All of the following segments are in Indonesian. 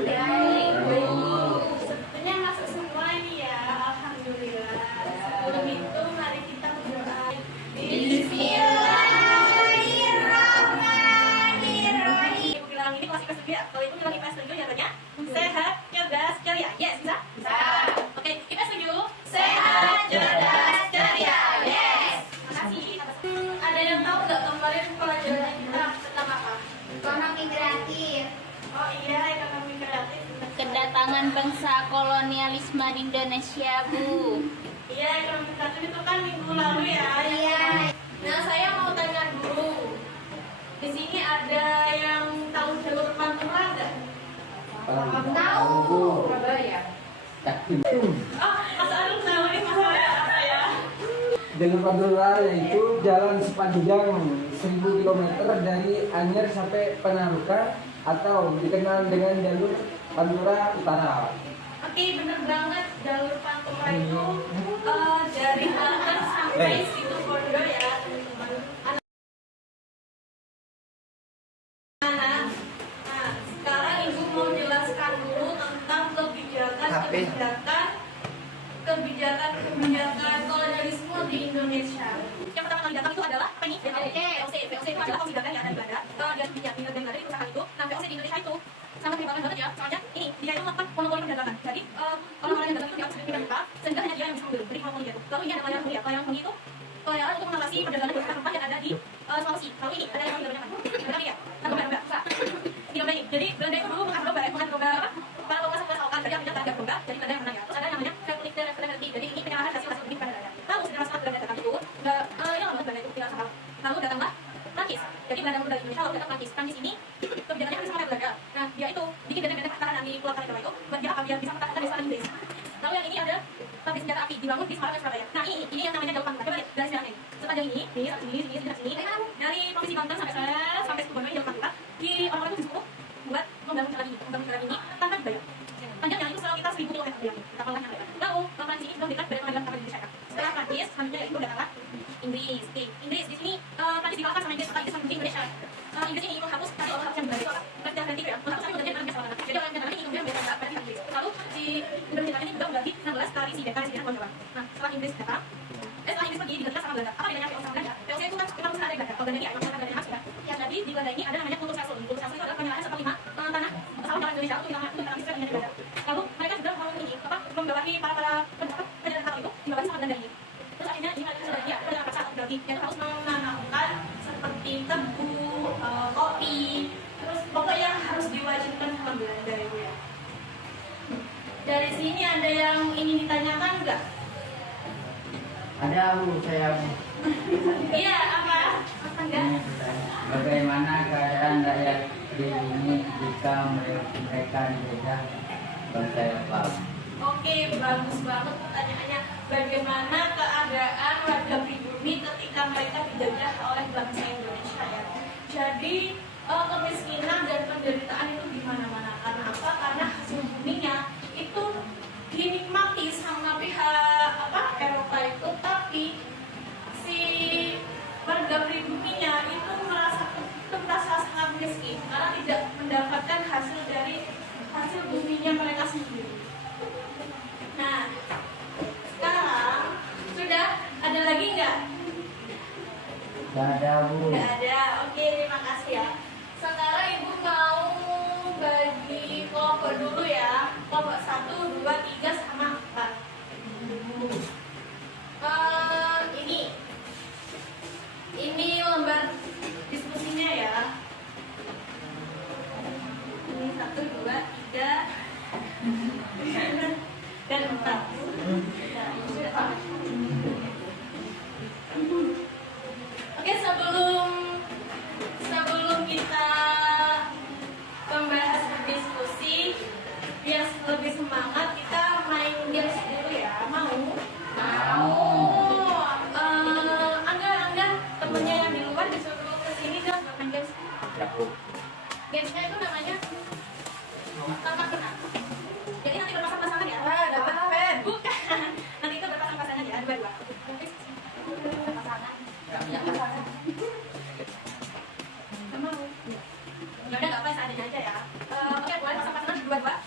Baik, Bu. Sepertinya masuk semua nih ya. Alhamdulillah. Sebelum itu mari kita berdoa. Bismillahirrahmanirrahim. Ibu bilang ini kelas IPS dulu ya. Kalau ibu bilang IPS dulu ya banyak. Sehat, cerdas, ceria. Yes, bisa? Bisa. Oke, IPS dulu. Sehat, cerdas, ceria. Yes. Makasih. Ada yang tahu nggak kemarin pelajaran kita tentang apa? Ekonomi kreatif. Oh iya, ekonomi kreatif. Kedatangan bangsa kolonialisme di Indonesia, Bu. Iya, ekonomi kreatif itu kan minggu lalu ya. Iya. Nah, saya mau tanya dulu. Di sini ada yang tahu jalur pantura nggak? Tahu. Surabaya. Yakin. Oh, Mas Arul tahu nih masalahnya apa ya? Jalur Pantura yaitu jalan sepanjang 1000 km dari Anyer sampai Panarukan atau dikenal dengan jalur Pantura Utara. Oke, bener banget. Jalur pantura itu dari Anyer sampai Situbondo ya, teman-teman. Nah, sekarang Ibu mau jelaskan dulu tentang kebijakan kolonialisme di Indonesia. Yang pertama kali datang itu adalah apa ini? VOC. VOC itu adalah kebijakan yang ada di Belanda. Dia kebijakan dari Belanda di perusahaan itu. Nah, VOC di Indonesia itu sangat menyebalkan banget ya. Soalnya ini dia itu melakukan monopoli perdagangan. Jadi orang-orang yang datang itu tidak bisa dibuka, sehingga hanya dia yang bisa membeli. Beri monopoli itu. Lalu ini ada pelayaran beli ya. Pelayaran beli itu pelayaran untuk mengawasi perdagangan di tempat yang ada di Sulawesi. Lalu ini ada yang lebih banyak. Ada ya? Domba. Di domba ini. Jadi Belanda itu dulu bukan domba apa? Para penguasa lokal. Jadi artinya terhadap domba. Jadi Belanda yang menang ya. Terus ada yang namanya referendum. Jadi ini penyerahan hasil lebih pada Belanda. Lalu setelah saat Belanda datang itu, yang lama Belanda itu tinggal saham. Lalu datanglah Prancis. Jadi Belanda dari Indonesia lalu datang Prancis. Prancis ini kebijakannya hampir sama kayak Belanda. Nah, dia itu bikin benteng-benteng pertahanan di Pulau Kalimantan itu buat dia bisa mempertahankan di Inggris. Lalu yang ini ada pabrik senjata api dibangun di Semarang dan Surabaya. Nah, ini yang namanya jalur pantura. Coba lihat dari sejarah ini. Sepanjang ini, sini, dari provinsi Banten sampai Situbondo ini jalur pantura. Di orang-orang itu disuruh buat membangun jalan ini tanpa dibayar. Panjangnya itu sekitar 1000 km ya. Kita pernah nyampe. Lalu Prancis ini sudah dekat dari pengadilan kapal Indonesia. Setelah Prancis, selanjutnya itu datanglah Inggris. Inggris di sini Prancis dikalahkan sama Inggris setelah Inggris menduduki Indonesia. Inggris ini menghapus tadi orang yang benar itu representatif ya. Menghapus tapi menjadi orang biasa. Jadi orang yang ini kemudian mereka berarti Inggris. Lalu si Indonesia ini juga membagi 16 kali si dekar kawan-kawan. Nah, setelah Inggris datang, setelah Inggris pergi digantikan sama Belanda. Apa bedanya VOC sama Belanda? VOC itu kan memang ada Belanda. Kalau Belanda ini ya, memang Belanda yang ya. Yang jadi di Belanda ini ada namanya kultur Sassul. Kultur Sassul itu adalah penyerahan 1/5 tanah sawah orang Indonesia untuk tanah Israel yang Belanda. Lalu mereka juga mau ini membawahi para penjaga kapal itu dibawahi sama Belanda ini. Terus akhirnya ini mereka sudah penjaga paksa berarti yang harus menanamkan seperti tebu, kopi, terus pokoknya harus diwajibkan sama Belanda itu ya. Dari sini ada yang ingin ditanyakan nggak? Ada Bu, saya Iya, apa enggak? bagaimana keadaan rakyat di sini jika mereka dijajah bangsa Jepang? Oke, bagus banget pertanyaannya. Bagaimana keadaan warga pribumi ketika mereka dijajah oleh bangsa Indonesia ya? Jadi kemiskinan dan penderitaan itu di mana-mana. Karena apa? Karena hasil buminya itu dinikmati sama pihak Eropa itu, tapi si warga pribuminya itu merasa sangat miskin karena tidak mendapatkan hasil dari hasil buminya mereka sendiri. Nah, sekarang sudah ada lagi nggak? Tidak ada Bu. Nggak ada. Oke, terima kasih ya. Sekarang Ibu mau bagi kelompok dulu ya. Kelompok 1, 2, 3, sama 4. Ini lembar diskusinya ya. Ini 1, 2, 3 dan 4. Oke, sebelum kita membahas diskusi biar lebih semangat, kita main games dulu ya. Mau? Angga, temennya yang di luar disuruh kesini dong main games. Gamesnya itu namanya tebak tenak. Jadi nanti berpasang-pasangan ya. Dapat pen. Bukan. Nanti itu berpasang-pasangan ya, dua-dua. Berpasangan. Nggak mau. Ya udah nggak apa-apa, seadanya aja ya. Oke, boleh pasang-pasangan dua-dua.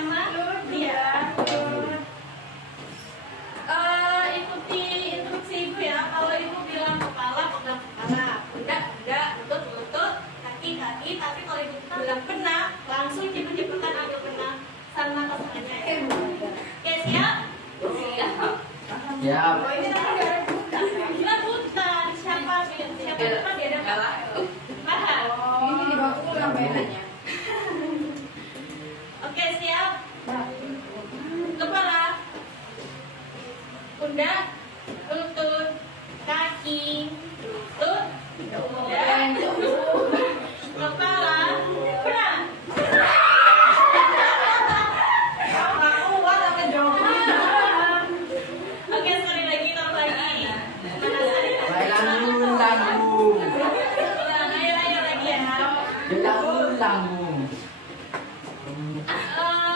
sama dia. Ikuti instruksi ibu ya. Kalau ibu bilang kepala, pegang kepala. Bunda, lutut, kaki. Tapi kalau ibu bilang benak, langsung jepit-jepitan ambil benak sama pasangannya. Oke, siap? Siap. Siap. Oh, ini tadi udah ada buta. Kita buta. Siapa depan dia ada paham? Ini di bawah tuh sampai nanya. Oke, siap. Kepala, pundak, lutut, kaki, lutut, pundak, kepala, benar. Nggak kuat apa jawabnya. Oke, sekali lagi, taruh lagi. Mana tadi? Lambung. Ulang, ayo lagi ya. Lambung.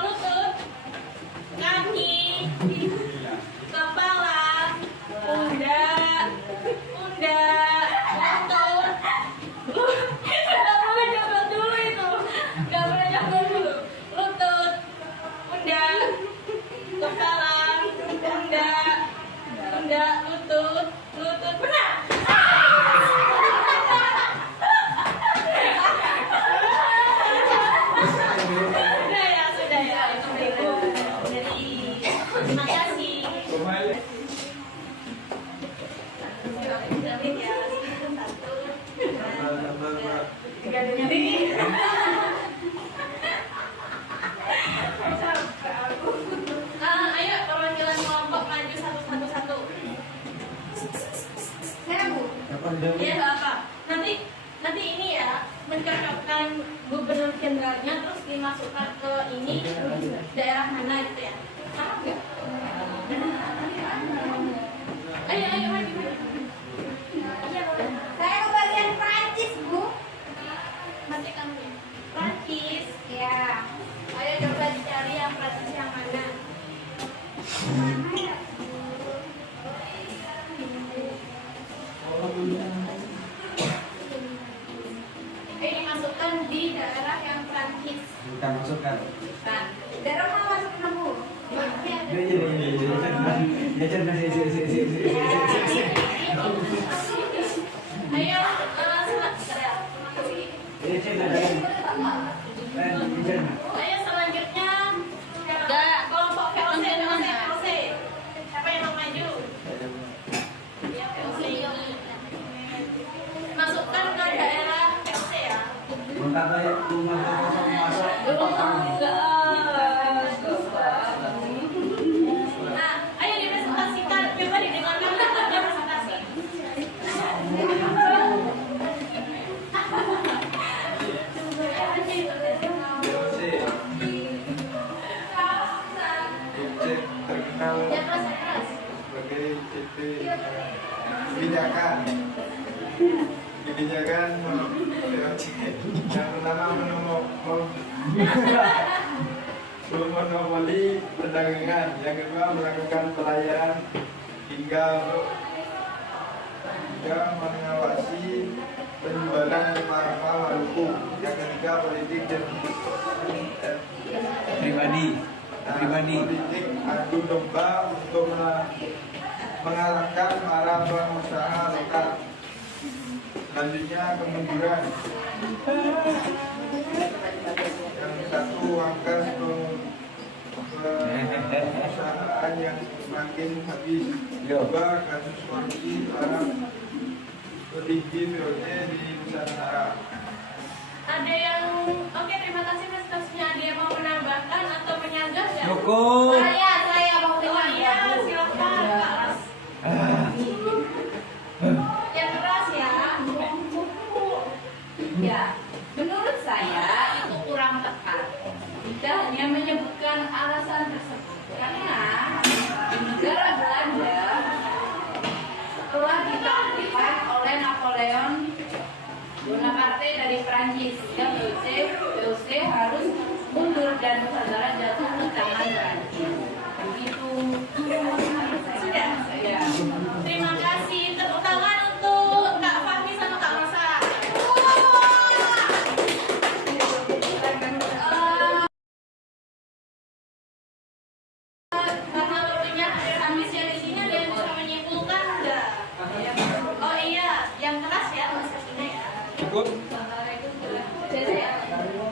Lutut, kaki, kepala, pundak, lutut. Nggak boleh jawab dulu itu. Nggak boleh jawab dulu. Lutut, pundak, kepala, pundak, lutut, benar. Sudah ya, itu benar. Jadi, terima kasih. Cantik ya, satu, tiga, ayo perwakilan kelompok maju satu. Saya Bu. Iya, nggak apa. Nanti ini ya mencocokkan gubernur jenderalnya terus dimasukkan ke ini daerah mana gitu ya? Paham nggak? Ayo maju. Iya boleh. Saya ke bagian Prancis, Bu. Mati kamu. Prancis. Ya. Ayo coba dicari yang Prancis yang mana? Mana ya? Dimasukkan di daerah yang Prancis. Kita masukkan. Nah, Daerah mana masuk ke Bu? ayo ayo selanjutnya kelompok VOC. Siapa yang mau maju? Ya, VOC ini. Masukkan ke daerah VOC ya. Nah, ayo dipresentasikan. Coba didengarkan datanya presentasi. Objek terkenal Ya, keras. sebagai CP kebijakan VOC yang pertama memonopoli perdagangan, yang kedua melakukan pelayanan hingga mengawasi penjualan rempah-rempah Maluku, yang ketiga politik dan Pribadi. politik adu domba untuk mengalahkan para pengusaha lokal. Selanjutnya kemunduran. Yang satu, angka perusahaan yang semakin habis. Dua, kasus korupsi para petinggi VOC di Nusantara. Ada yang oke, terima kasih presentasinya. Ada yang mau menambahkan atau menyanggah ya? Cukup. Saya mau Oh dengar. iya, silakan Kak Ros. Yang keras ya. Ya, menurut saya itu kurang tepat. Kita hanya menyebutkan alasan tersebut karena di negara Belanda telah ditaklukkan oleh Napoleon Bonaparte dari Prancis. Ya, VOC harus mundur dan Nusantara jatuh ke tangan Prancis. Begitu. Sudah. Ya. Terima kasih. Tepuk tangan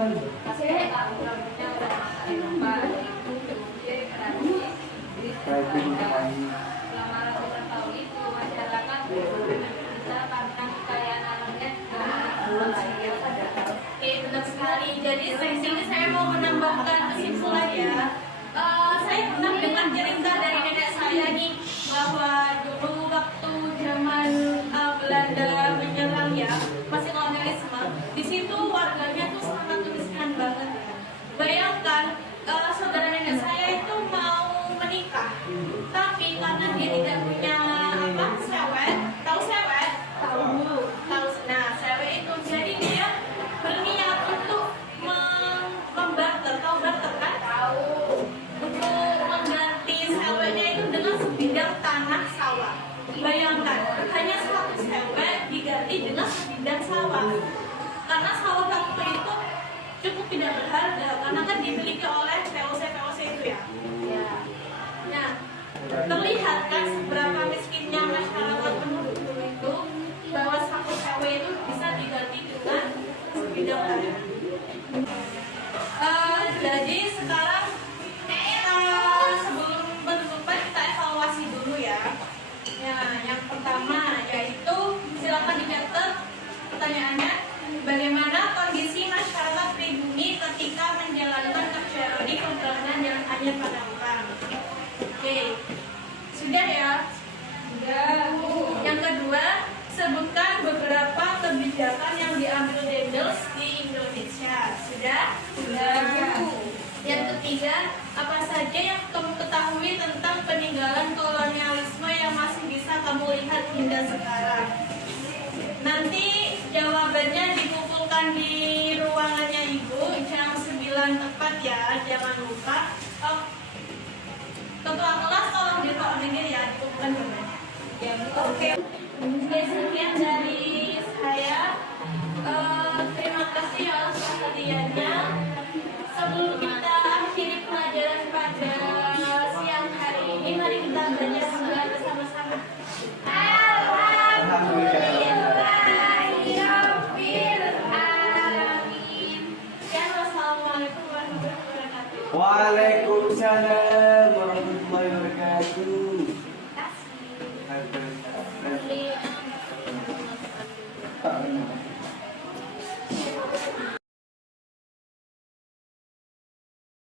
Saya tahu rambutnya udah makarin apa itu jadi terakhir lamaran ulang tahun itu masyarakat bisa karena kekayaan alamnya Oke, benar sekali. Jadi di sini saya mau menambahkan kesimpulan ya. Saya pernah dengar cerita dari nenek saya nih bahwa dulu waktu zaman Belanda menyerang ya, masih kolonialisme. Di situ warganya tuh sangat kemiskinan banget ya. Bayangkan saudara nenek saya itu mau menikah, tapi karena dia tidak punya apa sewet, tahu sewet? Tahu. Nah, sewet itu jadi dia berniat untuk membarter, tahu barter kan? Tahu. Untuk mengganti sewetnya itu dengan sebidang tanah sawah. Bayangkan, hanya satu sewet diganti dengan sebidang sawah. Karena sawah waktu itu cukup tidak berharga, karena kan dimiliki oleh VOC itu ya. Nah, terlihat kan seberapa miskinnya masyarakat penduduk dulu itu, bahwa satu sewet itu bisa diganti dengan sebidang tanah. Jadi sekarang sebelum penutupan kita evaluasi dulu ya. Ya, yang pertama yaitu silakan dicatat pertanyaannya, bagaimana kondisi masyarakat pribumi ketika menjalankan kerja di pembangunan Jalan Anyar Panakukang? Oke, sudah ya? Sudah. Yang kedua, sebutkan beberapa kebijakan yang diambil Dendels di Indonesia. Sudah? Sudah. Yang ketiga, apa saja yang kamu ketahui tentang peninggalan kolonialisme yang masih bisa kamu lihat hingga sekarang? Nanti jawabannya dikumpulkan di ruangannya Ibu jam 9 tepat ya, jangan lupa. Ketua kelas tolong dikoordinir ya, dikumpulkan jawabannya. Ya, oke. Sekian dari saya. Terima kasih ya atas perhatiannya. Sebelum kita akhiri pelajaran pada siang hari ini, mari kita belajar hamdalah bersama-sama. Alhamdulillahirobbilalamin. Assalamualaikum warahmatullahi wabarakatuh. Waalaikumsalam.